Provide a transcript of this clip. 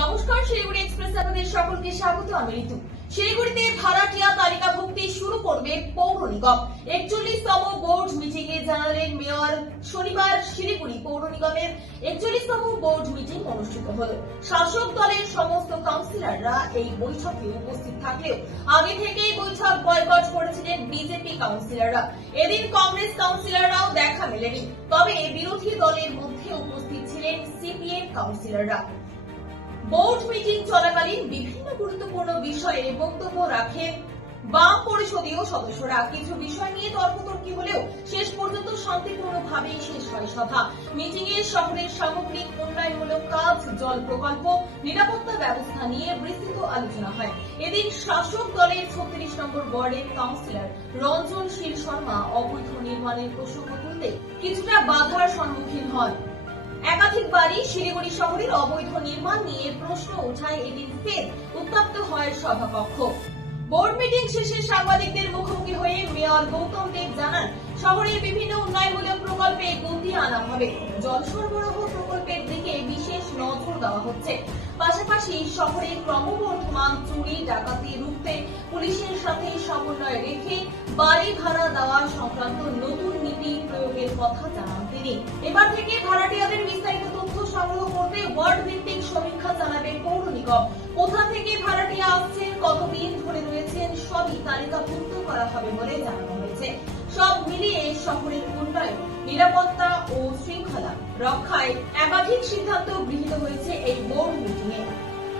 নমস্কার, শিলিগুড়ি এক্সপ্রেস আপনাদের সকলকে স্বাগত। আমি ঋতু। শিলিগুড়িতে ভাড়াটিয়া তালিকাভুক্তি শুরু করবে পৌর নিগম। 41তম বোর্ড মিটিং এ জানালেন মেয়র। শনিবার শিলিগুড়ি পৌর নিগমের 41তম বোর্ড মিটিং অনুষ্ঠিত হলো। শাসক দলের সমস্ত কাউন্সিলররা এই বৈঠকে উপস্থিত থাকলেও আগে থেকেই বৈঠক বয়কট করেছিলেন বিজেপি কাউন্সিলররা। এদিন কংগ্রেস কাউন্সিলররাও দেখা মেলেনি, তবে বিরোধী দলের মধ্যে উপস্থিত ছিলেন সিপিএম কাউন্সিলররা। বোর্ড মিটিং চলাকালীন বিভিন্ন গুরুত্বপূর্ণ বিষয়ে বক্তব্য রাখেন বাম পরিষদীয় সদস্যরা। কিছু বিষয় নিয়ে তর্কতর্কি হলেও শেষ পর্যন্ত শান্তিপূর্ণভাবেই শেষ হয় সভা। মিটিং এ শহরের সামগ্রিক উন্নয়নমূলক কাজ, জল প্রকল্প, নিরাপত্তা ব্যবস্থা নিয়ে বিস্তৃত আলোচনা হয়। এদিন শাসক দলের 36 নম্বর ওয়ার্ডের কাউন্সিলর রঞ্জনশীল শর্মা অবৈধ নির্মাণের প্রসঙ্গ তুলতে কিছুটা বাধার সম্মুখীন হন। একাধিকবারই শিলিগুড়ি শহরের অবৈধ নির্মাণ নিয়ে প্রশ্ন ওঠায় এদিন ফের উত্তপ্ত হয় সভাকক্ষ। বোর্ড মিটিং শেষে সাংবাদিকদের মুখোমুখি হয়ে মেয়র গৌতম দেব জানান, শহরের বিভিন্ন উন্নয়নমূলক প্রকল্পে গতি আনা হবে। জল সরবরাহ প্রকল্পের দিকে বিশেষ নজর দেওয়া হচ্ছে। পাশাপাশি শহরের ক্রমবর্ধমান চুরি ডাকাতি রুখতে পুলিশের সাথে সমন্বয় রেখে বাড়ি ভাড়া দেওয়া সংক্রান্ত নতুন নীতি প্রয়োগের কথা জানান তিনি। এবার থেকে ভাড়াটিয়াদের বিস্তারিত তথ্য সংগ্রহ করতে ওয়ার্ড ভিত্তিক সমীক্ষা চালাবে পৌর নিগম। কোথা থেকে ভাড়াটিয়া আসছেন, কতদিন ধরে রয়েছেন, সবই তালিকাভুক্ত করা হবে বলে জানানো হয়েছে। সব মিলিয়ে শহরের উন্নয়ন, নিরাপত্তা ও শৃঙ্খলা রক্ষায় একাধিক সিদ্ধান্ত গৃহীত হয়েছে এই বোর্ড মিটিংয়ে।